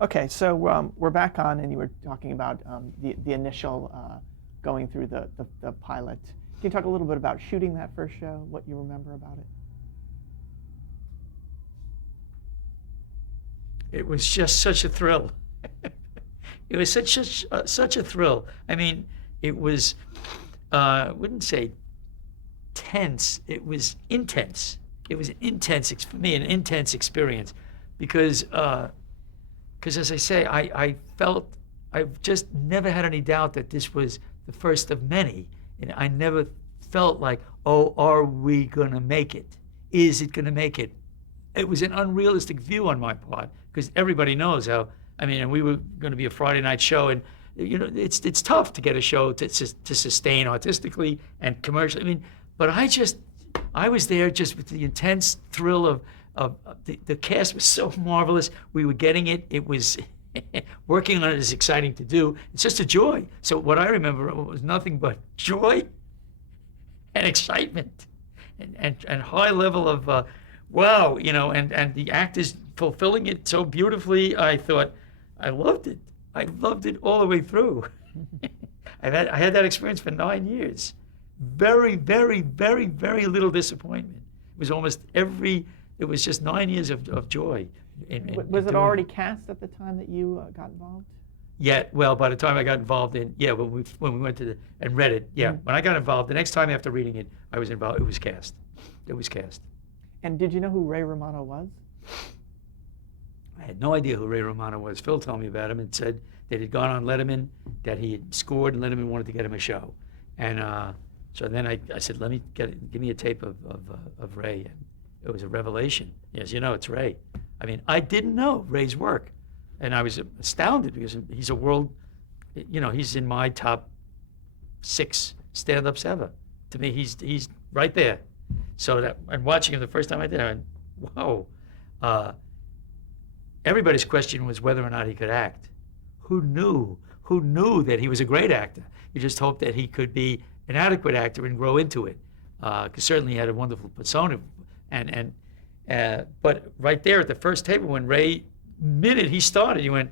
Okay, so we're back on, and you were talking about the initial going through the pilot. Can you talk a little bit about shooting that first show, what you remember about it? It was just such a thrill. It was such a thrill. I mean, it was, I wouldn't say tense, it was intense. It was intense, for me, an intense experience because as I say, I felt, I've just never had any doubt that this was the first of many. And I never felt like, oh, are we going to make it? Is it going to make it? It was an unrealistic view on my part because everybody knows how, I mean, and we were going to be a Friday night show, and it's tough to get a show to sustain artistically and commercially. I mean, but I was there just with the intense thrill of the cast was so marvelous. We were getting it. It was working on it is exciting to do. It's just a joy. So what I remember was nothing but joy and excitement and high level of wow, and the actors fulfilling it so beautifully. I thought I loved it. I loved it all the way through. I had that experience for 9 years. Very, very, very, very little disappointment. It was almost it was just 9 years of joy. Was it already cast at the time that you got involved? Yeah, well, by the time I got involved in, when we went to and read it, when I got involved, the next time after reading it, I was involved, it was cast. It was cast. And did you know who Ray Romano was? I had no idea who Ray Romano was. Phil told me about him and said that he'd gone on Letterman, that he had scored, and Letterman wanted to get him a show. And so then I said, give me a tape of Ray. And it was a revelation. As you know, it's Ray. I mean, I didn't know Ray's work. And I was astounded because he's a world, he's in my top 6 stand-ups ever. To me, he's right there. So that, and watching him the first time I did, I went, whoa. Everybody's question was whether or not he could act. Who knew? Who knew that he was a great actor? You just hoped that he could be an adequate actor and grow into it. Because certainly he had a wonderful persona. But right there at the first table, when Ray, minute he started, you went,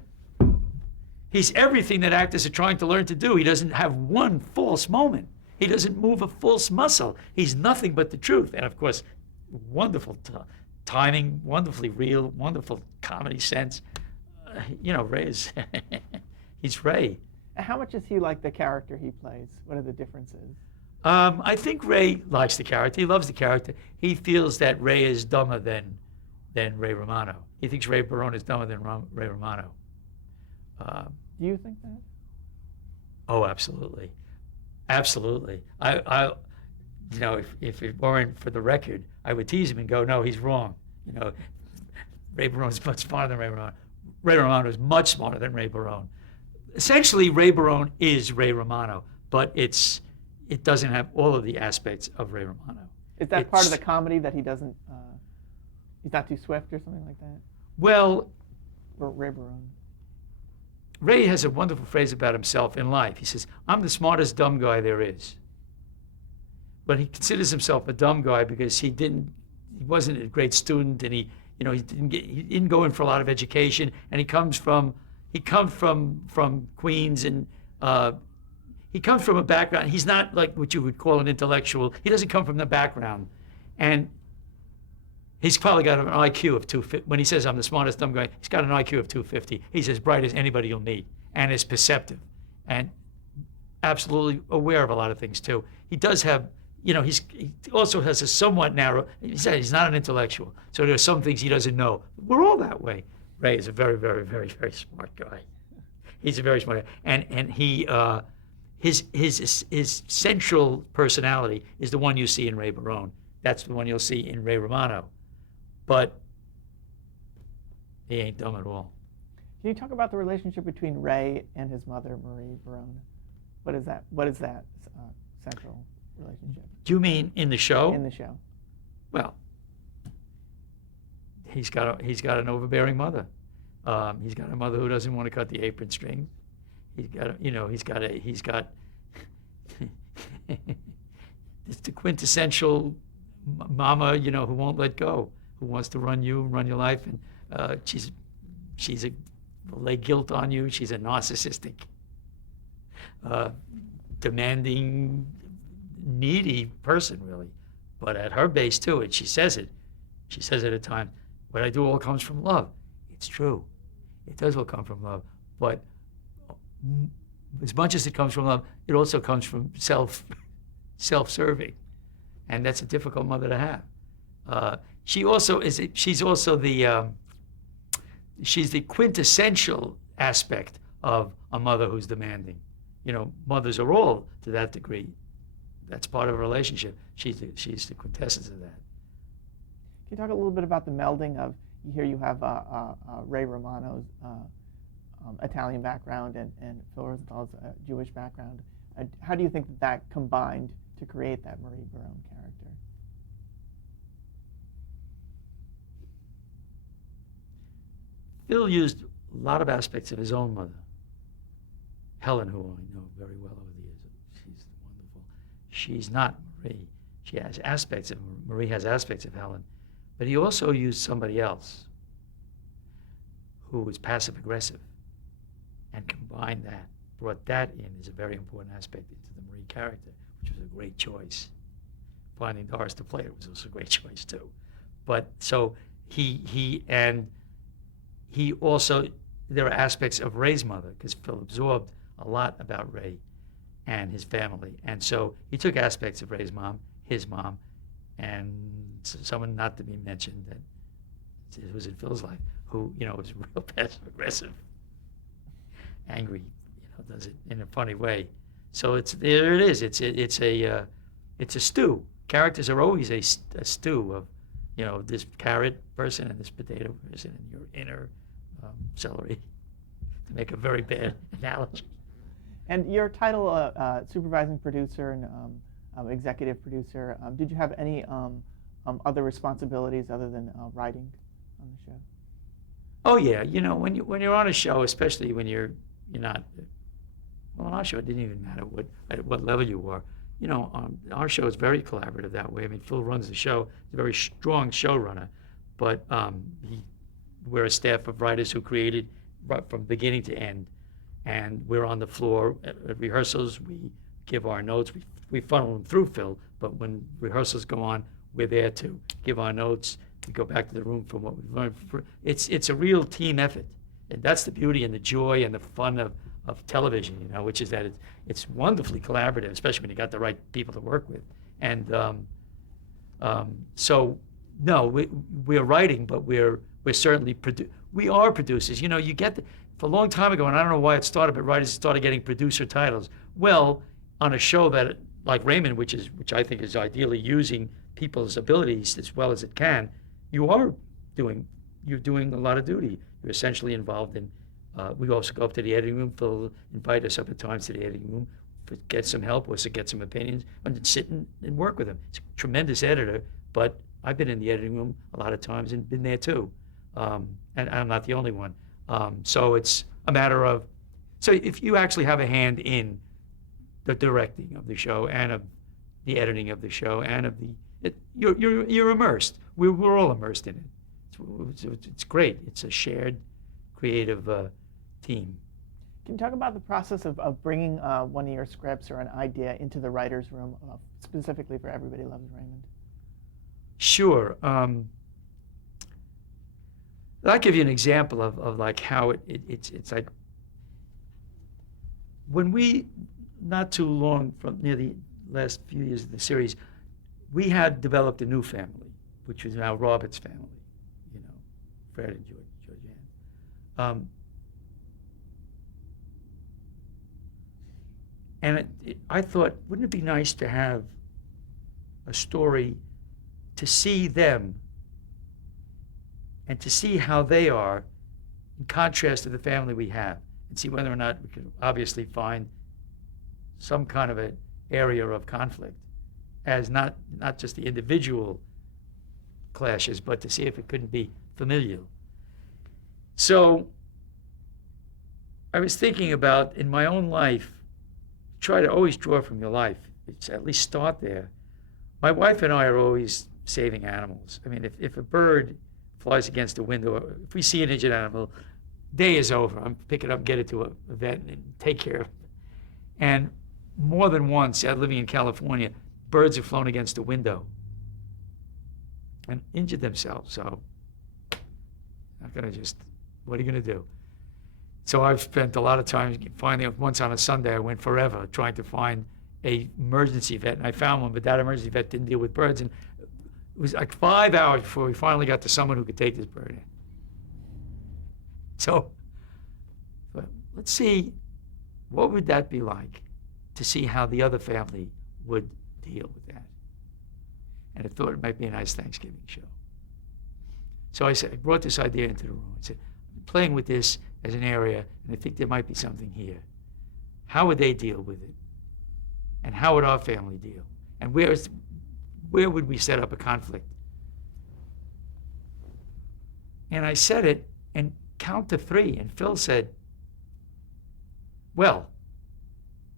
he's everything that actors are trying to learn to do. He doesn't have one false moment. He doesn't move a false muscle. He's nothing but the truth. And of course, wonderful timing, wonderfully real, wonderful comedy sense. Ray is, he's Ray. How much is he like the character he plays? What are the differences? I think Ray likes the character. He loves the character. He feels that Ray is dumber than Ray Romano. He thinks Ray Barone is dumber than Ray Romano. Do you think that? Oh, absolutely. Absolutely. If it weren't for the record, I would tease him and go, no, he's wrong. Ray Barone is much smarter than Ray Romano. Ray Romano is much smarter than Ray Barone. Essentially, Ray Barone is Ray Romano, but it doesn't have all of the aspects of Ray Romano. Is that part of the comedy that he doesn't, he's not too swift or something like that? Well, or Ray Barone. Ray has a wonderful phrase about himself in life. He says, I'm the smartest dumb guy there is. But he considers himself a dumb guy because he wasn't a great student, and he didn't go in for a lot of education, and he comes from Queens, and he comes from a background. He's not like what you would call an intellectual. He doesn't come from the background. And he's probably got an IQ of 250. When he says, I'm the smartest dumb guy, he's got an IQ of 250. He's as bright as anybody you'll meet, and is perceptive, and absolutely aware of a lot of things, too. He does have, he also has a somewhat narrow, he's not an intellectual, so there are some things he doesn't know. We're all that way. Ray is a very, very, very, very smart guy. He's a very smart guy. And he, his central personality is the one you see in Ray Barone. That's the one you'll see in Ray Romano. But he ain't dumb at all. Can you talk about the relationship between Ray and his mother, Marie Barone? What is that central relationship? Do you mean in the show? In the show. Well, he's got an overbearing mother. He's got a mother who doesn't want to cut the apron strings. He's got it's the quintessential mama, who won't let go, who wants to run your life, and she's a will lay guilt on you. She's a narcissistic, demanding, needy person, really. But at her base, too, and she says it at times, what I do all comes from love. It's true. It does all come from love. But as much as it comes from love, it also comes from self-serving. And that's a difficult mother to have. She's the quintessential aspect of a mother who's demanding. You know, mothers are all to that degree. That's part of a relationship. She's the quintessence of that. Can you talk a little bit about the melding of, here you have Ray Romano's Italian background and Phil Rosenthal's Jewish background. How do you think that combined to create that Marie Barone character? Phil used a lot of aspects of his own mother, Helen, who I know very well over the years. She's wonderful. She's not Marie. She has aspects of Marie has aspects of Helen, but he also used somebody else who was passive aggressive, and combined that, brought that in as a very important aspect into the Marie character, which was a great choice. Finding Doris to play it was also a great choice too. But so he also, there are aspects of Ray's mother, because Phil absorbed a lot about Ray and his family. And so he took aspects of Ray's mom, his mom, and someone not to be mentioned that was in Phil's life, who, was real passive aggressive, angry, does it in a funny way. So there it is. It's a stew. Characters are always a stew of, this carrot person and this potato person and your inner celery, to make a very bad analogy. And your title, supervising producer and executive producer, did you have any other responsibilities other than writing on the show? Oh yeah, when you're on a show, especially when you're not. Well, on our show, it didn't even matter at what level you were. Our show is very collaborative that way. I mean, Phil runs the show. He's a very strong showrunner, but we're a staff of writers who created right from beginning to end, and we're on the floor at rehearsals. We give our notes. We funnel them through Phil, but when rehearsals go on, we're there to give our notes. We go back to the room from what we've learned. It's a real team effort, and that's the beauty and the joy and the fun of television, which is that it's wonderfully collaborative, especially when you got the right people to work with. And so, no, we're writing, but we're certainly we are producers. You get for a long time ago, and I don't know why it started, but writers started getting producer titles. Well, on a show that like Raymond, which I think is ideally using people's abilities as well as it can, you're doing a lot of duty. You're essentially involved in. We also go up to the editing room. Phil invite us up at times to the editing room to get some help or to get some opinions and sit and work with him. He's a tremendous editor, but I've been in the editing room a lot of times and been there too. And I'm not the only one. So it's a matter of, so if you actually have a hand in the directing of the show and of the editing of the show and of you're immersed. We're all immersed in it. It's great. It's a shared creative team. Can you talk about the process of bringing one of your scripts or an idea into the writer's room, specifically for Everybody Loves Raymond? Sure. I'll give you an example of like how it's like when we, not too long from near the last few years of the series, we had developed a new family, which is now Robert's family, Fred and Georgianne. And I thought, wouldn't it be nice to have a story to see them and to see how they are in contrast to the family we have, and see whether or not we could obviously find some kind of an area of conflict as not just the individual clashes, but to see if it couldn't be familial. So I was thinking about, in my own life, try to always draw from your life. It's at least start there. My wife and I are always saving animals. I mean, if a bird flies against a window, if we see an injured animal, day is over. I'm pick it up, get it to a vet, and take care of it. And more than once, living in California, birds have flown against the window and injured themselves. So I'm gonna just, what are you gonna do? So I've spent a lot of time finding. Once on a Sunday, I went forever trying to find a emergency vet, and I found one, but that emergency vet didn't deal with birds, and it was like 5 hours before we finally got to someone who could take this bird in. So, but let's see, what would that be like to see how the other family would deal with that? And I thought it might be a nice Thanksgiving show. So I said, I brought this idea into the room. I said, I'm playing with this as an area, and I think there might be something here. How would they deal with it? And how would our family deal? And where would we set up a conflict? And I said it, and count to three, and Phil said, well,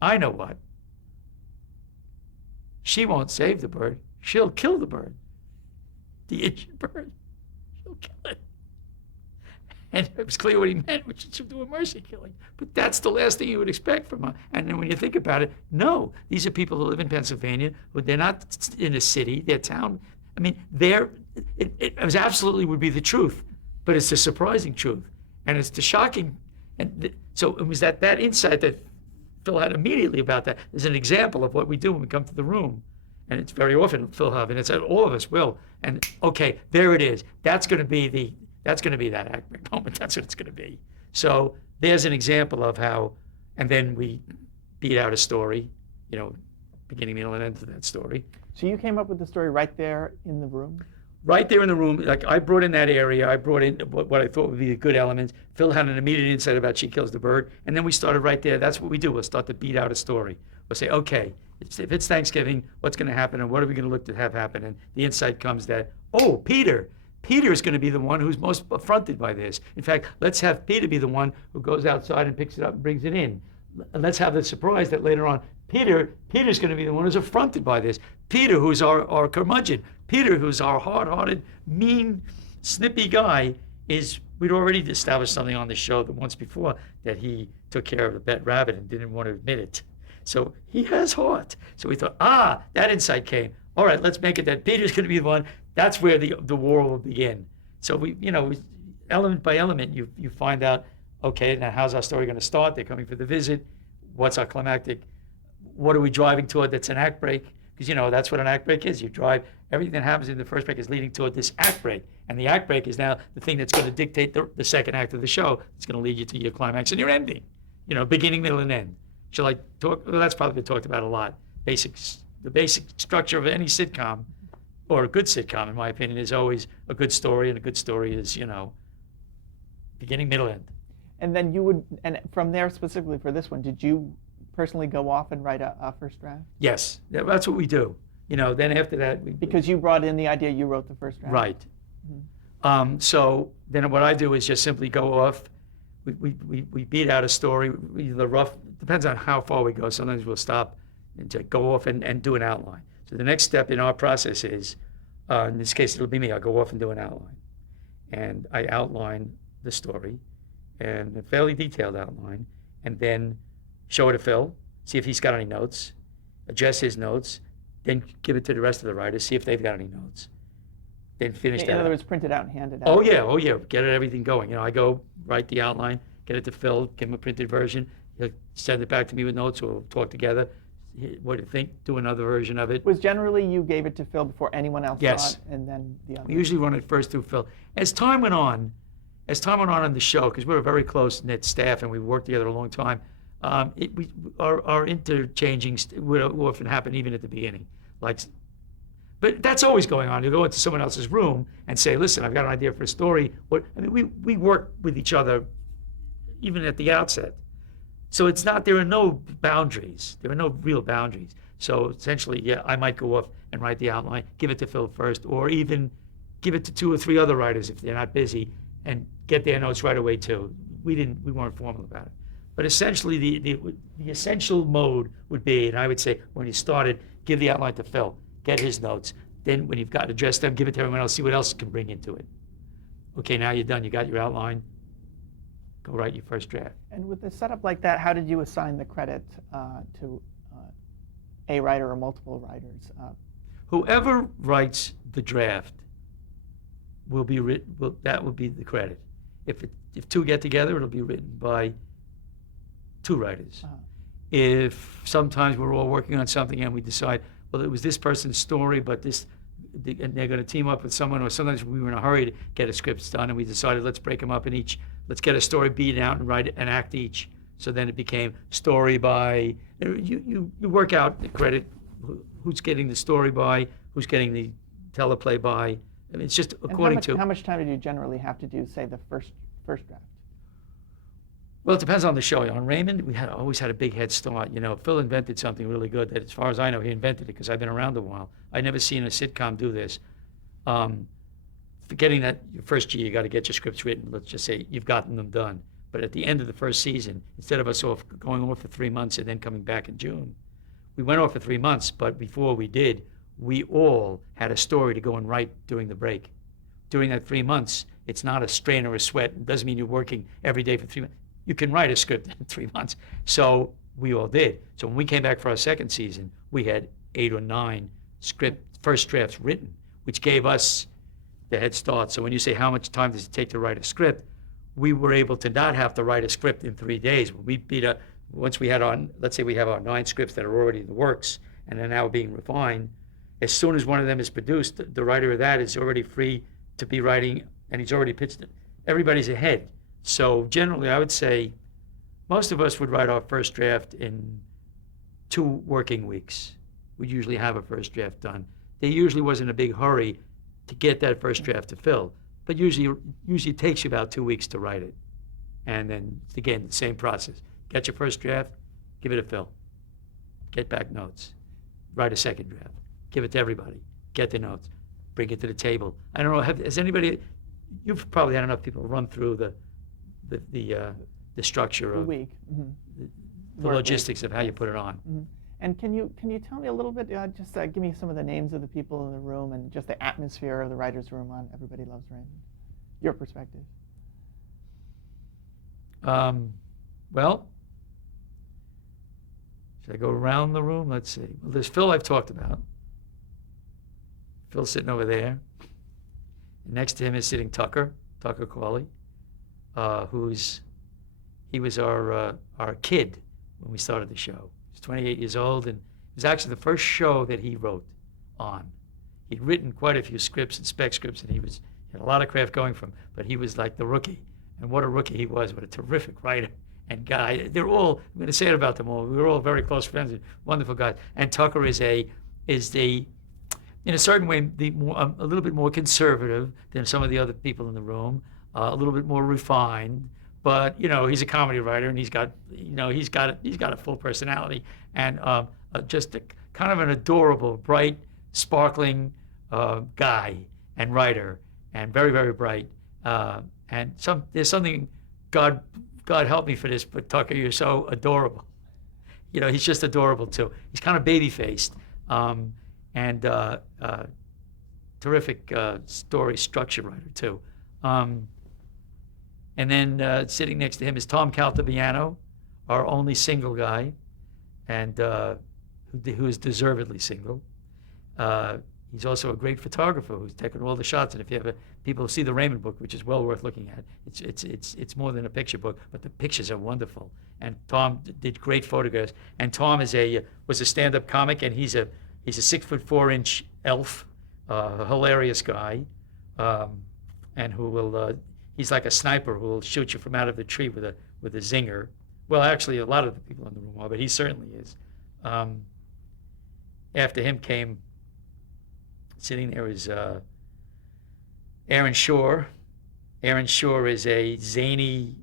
I know what. She won't save the bird. She'll kill the bird. The injured bird. She'll kill it. And it was clear what he meant, which is to do a mercy killing. But that's the last thing you would expect from her. And then when you think about it, no, these are people who live in Pennsylvania, but they're not in a city, they're town. I mean, it was absolutely would be the truth, but it's the surprising truth. And it's the shocking. And so it was that insight that Phil had immediately about that. There's an example of what we do when we come to the room. And it's very often Phil have, and it's all of us will. And okay, there it is. That's going to be that acme moment. That's what it's going to be. So there's an example of how, and then we beat out a story, beginning, middle, and end of that story. So you came up with the story right there in the room? Right there in the room. Like I brought in that area. I brought in what I thought would be the good elements. Phil had an immediate insight about she kills the bird. And then we started right there. That's what we do. We'll start to beat out a story. We'll say, okay, if it's Thanksgiving, what's going to happen and what are we going to look to have happen? And the insight comes that, Peter is going to be the one who's most affronted by this. In fact, let's have Peter be the one who goes outside and picks it up and brings it in. And let's have the surprise that later on, Peter's going to be the one who's affronted by this. Peter, who's our curmudgeon. Peter, who's our hard-hearted, mean, snippy guy, we'd already established something on the show that once before that he took care of the pet rabbit and didn't want to admit it. So he has heart. So we thought, that insight came. All right, let's make it that Peter's going to be the one. That's where the war will begin. So we element by element, you find out, okay, now how's our story going to start? They're coming for the visit. What's our climactic? What are we driving toward that's an act break? Because, that's what an act break is. You drive, everything that happens in the first break is leading toward this act break. And the act break is now the thing that's going to dictate the second act of the show. It's going to lead you to your climax and your ending. Beginning, middle, and end. Shall I talk? Well, that's probably been talked about a lot. The basic structure of any sitcom, or a good sitcom, in my opinion, is always a good story, and a good story is, beginning, middle, end. And then and from there specifically for this one, did you personally go off and write a first draft? Yes, that's what we do. Then after that, because you brought in the idea, you wrote the first draft. Right. Mm-hmm. So then what I do is just simply go off. We beat out a story. Depends on how far we go. Sometimes we'll stop and just go off and do an outline. So the next step in our process is, in this case, it'll be me. I'll go off and do an outline. And I outline the story, and a fairly detailed outline, and then show it to Phil, see if he's got any notes, address his notes, then give it to the rest of the writers, see if they've got any notes. Then finish that. In other words, print it out and hand it out. Oh yeah, get everything going. I go write the outline, get it to Phil, give him a printed version. He'll send it back to me with notes, or we'll talk together. What do you think? Do another version of it. Was generally you gave it to Phil before anyone else Yes. saw it, and then the other? We usually run it first through Phil. As time went on on the show, because we're a very close-knit staff and we've worked together a long time, our interchanging would often happen even at the beginning. But that's always going on. You go into someone else's room and say, listen, I've got an idea for a story. We work with each other even at the outset. So there are no boundaries. There are no real boundaries. So essentially, I might go off and write the outline, give it to Phil first, or even give it to 2 or 3 other writers if they're not busy, and get their notes right away too. We weren't formal about it. But essentially, the essential mode would be, and I would say when you started, give the outline to Phil, get his notes. Then when you've got to address them, give it to everyone else, see what else you can bring into it. Okay, now you're done. You got your outline. go write your first draft. And with a setup like that, how did you assign the credit to a writer or multiple writers? Whoever writes the draft will be written. That will be the credit. If two get together, it'll be written by two writers. If sometimes we're all working on something and we decide, well, it was this person's story, but and they're going to team up with someone, or sometimes we were in a hurry to get a script done, and we decided let's break them up in each. Let's get a story beat out and write an act each. So then it became story by. You work out the credit, who's getting the story by, who's getting the teleplay by. I mean, it's just according to. How much time do you generally have to do, say, the first draft? Well, it depends on the show. On Raymond, we always had a big head start. Phil invented something really good that, as far as I know, he invented it because I've been around a while. I'd never seen a sitcom do this. Forgetting that your first year, you got to get your scripts written. Let's just say you've gotten them done. But at the end of the first season, instead of us going off for 3 months and then coming back in June, we went off for 3 months, but before we did, we all had a story to go and write during the break. During that 3 months, it's not a strain or a sweat. It doesn't mean you're working every day for 3 months. You can write a script in 3 months. So we all did. So when we came back for our second season, we had 8 or 9 first drafts written, which gave us the head start. So when you say how much time does it take to write a script, we were able to not have to write a script in 3 days. Once we had let's say we have our 9 scripts that are already in the works and are now being refined, as soon as one of them is produced, the writer of that is already free to be writing, and he's already pitched it. Everybody's ahead. So generally, I would say most of us would write our first draft in 2 working weeks. We'd usually have a first draft done. There usually wasn't a big hurry to get that first draft to fill, but usually it takes you about 2 weeks to write it. And then, again, the same process. Get your first draft, give it a fill. Get back notes. Write a second draft. Give it to everybody. Get the notes. Bring it to the table. I don't know, has anybody, you've probably had enough people run through the structure of week. the logistics of how you put it on. Mm-hmm. And can you tell me a little bit, just give me some of the names of the people in the room and just the atmosphere of the writer's room on Everybody Loves Raymond? Your perspective. Well, should I go around the room? Let's see. Well, there's Phil I've talked about. Phil's sitting over there. And next to him is sitting Tucker Cawley. He was our kid when we started the show. He's 28 years old, and it was actually the first show that he wrote on. He'd written quite a few scripts and spec scripts, and he had a lot of craft going from, but he was like the rookie. And what a rookie he was, what a terrific writer and guy. They're all, I'm going to say it about them all, we were all very close friends and wonderful guys. And Tucker is in a certain way, a little bit more conservative than some of the other people in the room, a little bit more refined, but he's a comedy writer and he's got a full personality and just kind of an adorable, bright, sparkling guy and writer, and very, very bright. And there's something, God help me for this, but Tucker, you're so adorable. He's just adorable too. He's kind of baby-faced. And terrific story structure writer too. And then sitting next to him is Tom Caltabiano, our only single guy, and who is deservedly single. He's also a great photographer who's taken all the shots. And if you people see the Raymond book, which is well worth looking at, it's more than a picture book, but the pictures are wonderful. And Tom did great photographs. And Tom was a stand-up comic, and he's a 6'4" elf, hilarious guy, and who will he's like a sniper who will shoot you from out of the tree with a zinger. Well, actually, a lot of the people in the room are, but he certainly is. After him came, sitting there is Aaron Shore. Aaron Shore is a zany,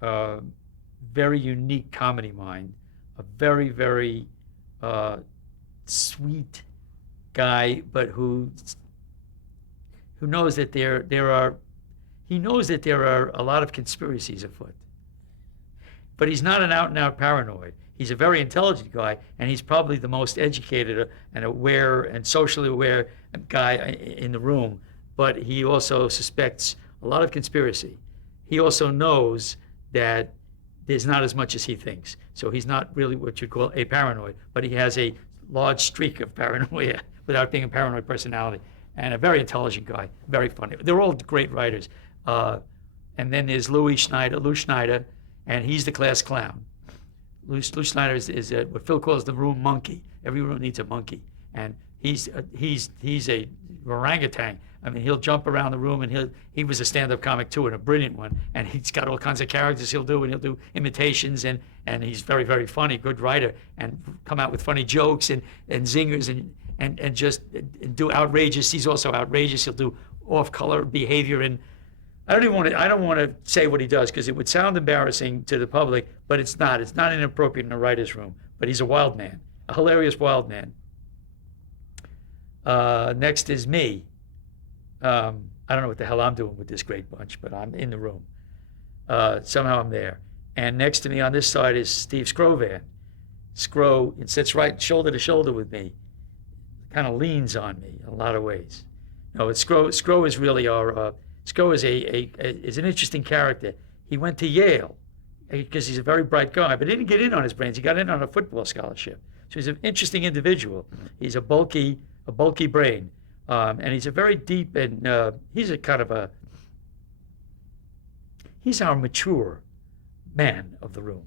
very unique comedy mind, a very, very sweet guy, but who knows that there are a lot of conspiracies afoot. But he's not an out-and-out paranoid. He's a very intelligent guy, and he's probably the most educated and aware and socially aware guy in the room. But he also suspects a lot of conspiracy. He also knows that there's not as much as he thinks. So he's not really what you'd call a paranoid, but he has a large streak of paranoia without being a paranoid personality. And a very intelligent guy, very funny. They're all great writers. And then there's Lou Schneider, and he's the class clown. Lou Schneider is what Phil calls the room monkey. Every room needs a monkey, and he's a orangutan. I mean, he'll jump around the room, and he was a stand-up comic too, and a brilliant one. And he's got all kinds of characters he'll do, and he'll do imitations, and he's very, very funny, good writer, and come out with funny jokes and zingers and just do outrageous. He's also outrageous. He'll do off-color behavior, and I don't want to say what he does because it would sound embarrassing to the public, but it's not. It's not inappropriate in a writer's room. But he's a wild man, a hilarious wild man. Next is me. I don't know what the hell I'm doing with this great bunch, but I'm in the room. Somehow I'm there. And next to me on this side is Steve Skrovan. Skro sits right shoulder to shoulder with me, kind of leans on me in a lot of ways. No, it's Skro is really our. Skro is an interesting character. He went to Yale because he's a very bright guy, but he didn't get in on his brains. He got in on a football scholarship. So he's an interesting individual. He's a bulky brain, and he's a very deep and he's our mature man of the room,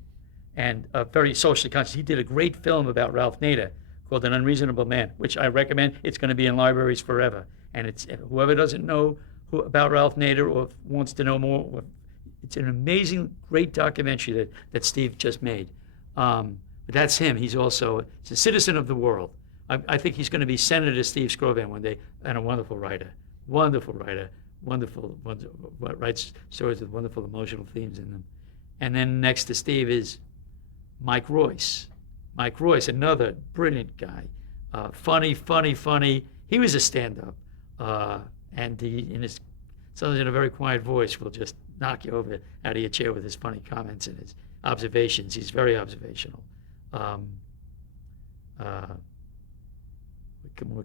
and very socially conscious. He did a great film about Ralph Nader called An Unreasonable Man, which I recommend. It's going to be in libraries forever, and it's whoever doesn't know about Ralph Nader or wants to know more, it's an amazing, great documentary that Steve just made. But that's him. He's a citizen of the world. I think he's going to be Senator Steve Skrovan one day, and a wonderful writer, wonderful, writes stories with wonderful emotional themes in them. And then next to Steve is Mike Royce. Mike Royce, another brilliant guy, funny. He was a stand-up. And he, sometimes in a very quiet voice, will just knock you out of your chair with his funny comments and his observations. He's very observational. What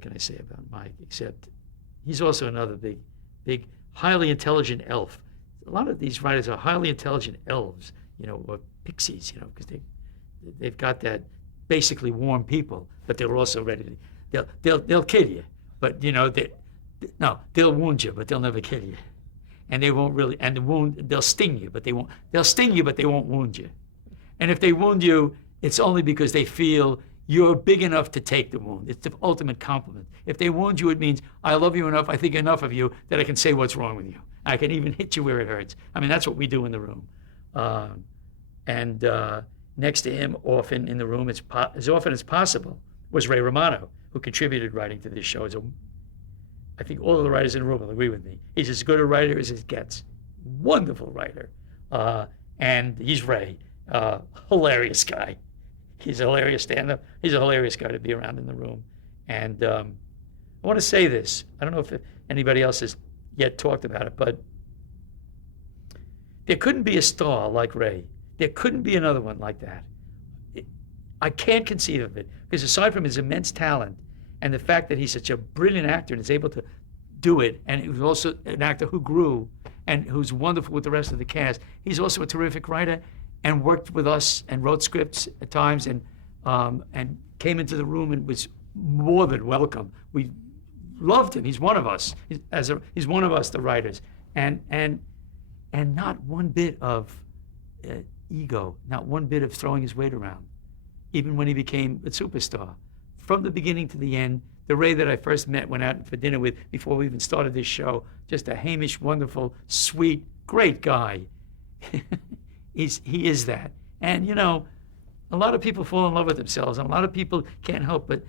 can I say about Mike? Except he's also another big, highly intelligent elf. A lot of these writers are highly intelligent elves, or pixies, because they've got that basically warm people, but they're also ready to. They'll kill you, but No, they'll wound you, but they'll never kill you. And they won't really, they'll sting you, but they won't, they'll sting you, but they won't wound you. And if they wound you, it's only because they feel you're big enough to take the wound. It's the ultimate compliment. If they wound you, it means I love you enough, I think enough of you that I can say what's wrong with you. I can even hit you where it hurts. I mean, that's what we do in the room. And next to him, often in the room, as often as possible, was Ray Romano, who contributed writing to this show. I think all of the writers in the room will agree with me. He's as good a writer as it gets. Wonderful writer. And he's Ray. Hilarious guy. He's a hilarious stand-up. He's a hilarious guy to be around in the room. And I want to say this. I don't know if anybody else has yet talked about it, but there couldn't be a star like Ray. There couldn't be another one like that. I can't conceive of it, because aside from his immense talent, and the fact that he's such a brilliant actor and is able to do it, and he was also an actor who grew and who's wonderful with the rest of the cast. He's also a terrific writer and worked with us and wrote scripts at times and came into the room and was more than welcome. We loved him. He's one of us. He's one of us, the writers, and not one bit of ego, not one bit of throwing his weight around, even when he became a superstar. From the beginning to the end, the Ray that I first met, went out for dinner with before we even started this show, just a Hamish, wonderful, sweet, great guy. He is that. And, a lot of people fall in love with themselves, and a lot of people can't help but,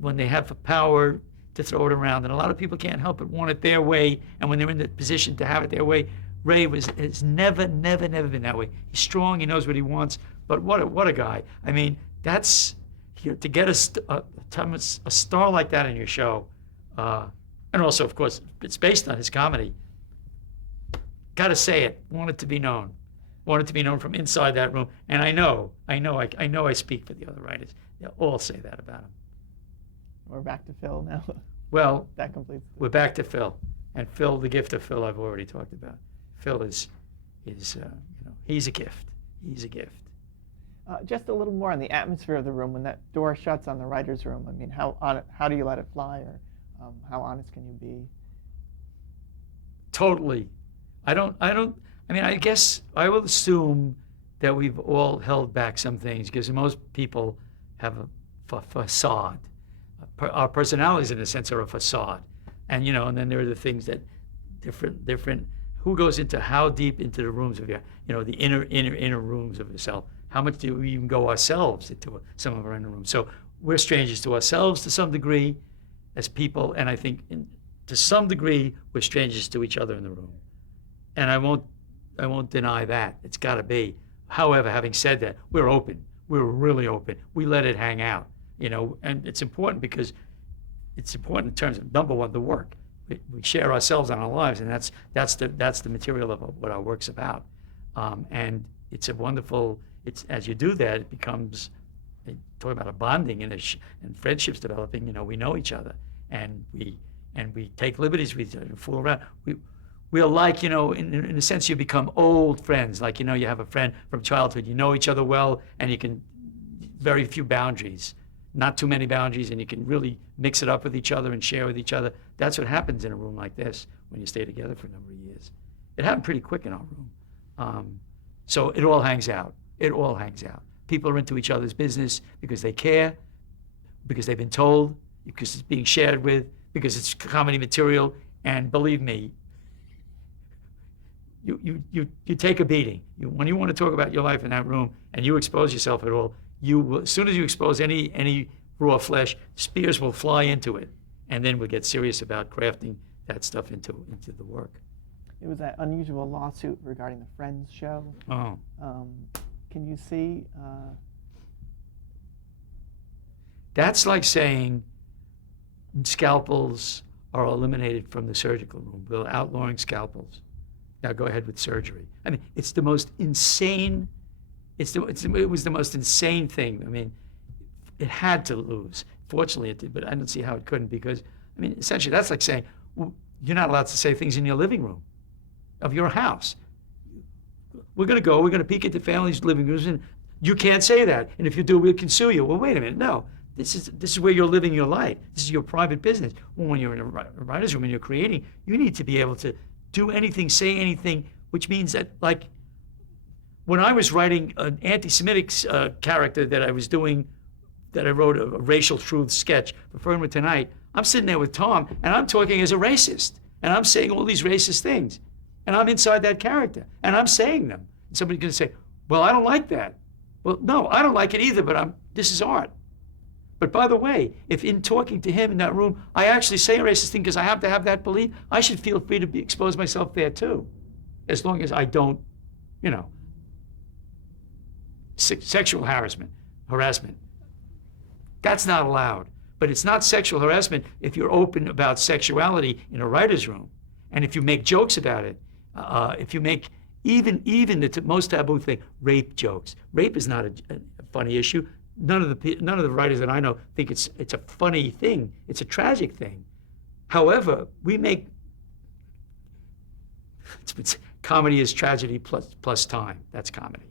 when they have the power to throw it around, and a lot of people can't help but want it their way, and when they're in the position to have it their way, Ray has never been that way. He's strong, he knows what he wants, but what a guy. I mean, that's... to get a star like that in your show, and also, of course, it's based on his comedy. Got to say it. Want it to be known. Want it to be known from inside that room. And I know I speak for the other writers. They'll all say that about him. We're back to Phil now. Well, that completes. We're back to Phil, and Phil, the gift of Phil, I've already talked about. Phil is He's a gift. He's a gift. Just a little more on the atmosphere of the room when that door shuts on the writer's room. I mean, how do you let it fly, or how honest can you be? Totally. I mean, I guess I will assume that we've all held back some things because most people have a facade. Our personalities, in a sense, are a facade. And, and then there are the things that different, who goes into how deep into the rooms of the inner rooms of yourself? How much do we even go ourselves into some of our inner rooms? So we're strangers to ourselves to some degree as people, and I think to some degree we're strangers to each other in the room. And I won't deny that. It's got to be. However, having said that, we're open. We're really open. We let it hang out, and it's important because it's important in terms of, number one, the work. We share ourselves and our lives, and that's the material of what our work's about. And it's a wonderful. It's as you do that, it becomes. Talk about a bonding and friendships developing. We know each other, and we take liberties with each other and fool around. We're like, in a sense, you become old friends. Like, you have a friend from childhood. You know each other well, and you can very few boundaries, not too many boundaries, and you can really mix it up with each other and share with each other. That's what happens in a room like this when you stay together for a number of years. It happened pretty quick in our room. So it all hangs out. It all hangs out. People are into each other's business because they care, because they've been told, because it's being shared with, because it's comedy material. And believe me, you take a beating. When you want to talk about your life in that room and you expose yourself at all, you will, as soon as you expose any raw flesh, spears will fly into it, and then we'll get serious about crafting that stuff into the work. It was that unusual lawsuit regarding the Friends show. Oh. Can you see? That's like saying scalpels are eliminated from the surgical room. We're outlawing scalpels. Now go ahead with surgery. I mean, it's the most insane. It was the most insane thing. I mean, it had to lose. Fortunately, it did, but I don't see how it couldn't because, I mean, essentially that's like saying you're not allowed to say things in your living room of your house. We're going to peek into families' living rooms, and you can't say that. And if you do, we can sue you. Well, wait a minute. No, this is where you're living your life. This is your private business. Well, when you're in a writer's room and you're creating, you need to be able to do anything, say anything, which means that, like, when I was writing an anti-Semitic character that I was doing, that I wrote a racial truth sketch for Fernwood Tonight, I'm sitting there with Tom, and I'm talking as a racist, and I'm saying all these racist things, and I'm inside that character, and I'm saying them. And somebody's going to say, well, I don't like that. Well, no, I don't like it either, but this is art. But by the way, if in talking to him in that room, I actually say a racist thing because I have to have that belief, I should feel free to expose myself there too, as long as I don't, sexual harassment. That's not allowed. But it's not sexual harassment if you're open about sexuality in a writer's room, and if you make jokes about it, if you make even the most taboo thing, rape jokes. Rape is not a funny issue. None of the writers that I know think it's a funny thing. It's a tragic thing. However, comedy is tragedy plus time. That's comedy.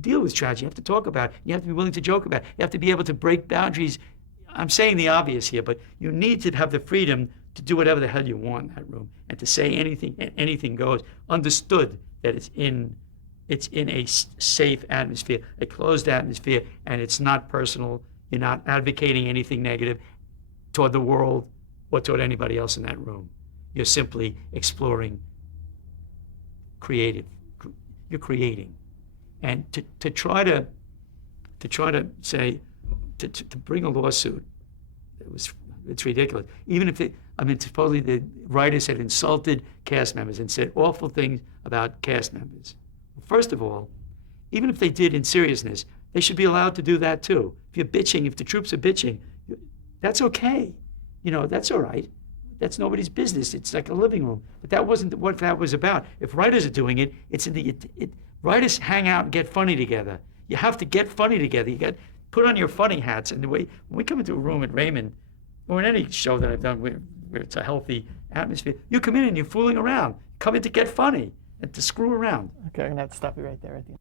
Deal with tragedy. You have to talk about it. You have to be willing to joke about it. You have to be able to break boundaries. I'm saying the obvious here, but you need to have the freedom to do whatever the hell you want in that room and to say anything, and anything goes. Understood that it's in a safe atmosphere, a closed atmosphere, and it's not personal. You're not advocating anything negative toward the world or toward anybody else in that room. You're simply exploring you're creating. And to try to say, to bring a lawsuit, it's ridiculous. Even if supposedly the writers had insulted cast members and said awful things about cast members. First of all, even if they did in seriousness, they should be allowed to do that too. If you're bitching, if the troops are bitching, that's okay. That's all right. That's nobody's business. It's like a living room. But that wasn't what that was about. If writers are doing it, writers hang out and get funny together. You have to get funny together. You got to put on your funny hats. And when we come into a room at Raymond, or in any show that I've done where it's a healthy atmosphere, you come in and you're fooling around. Come in to get funny. and to screw around. Okay, I'm gonna have to stop you right there at the end.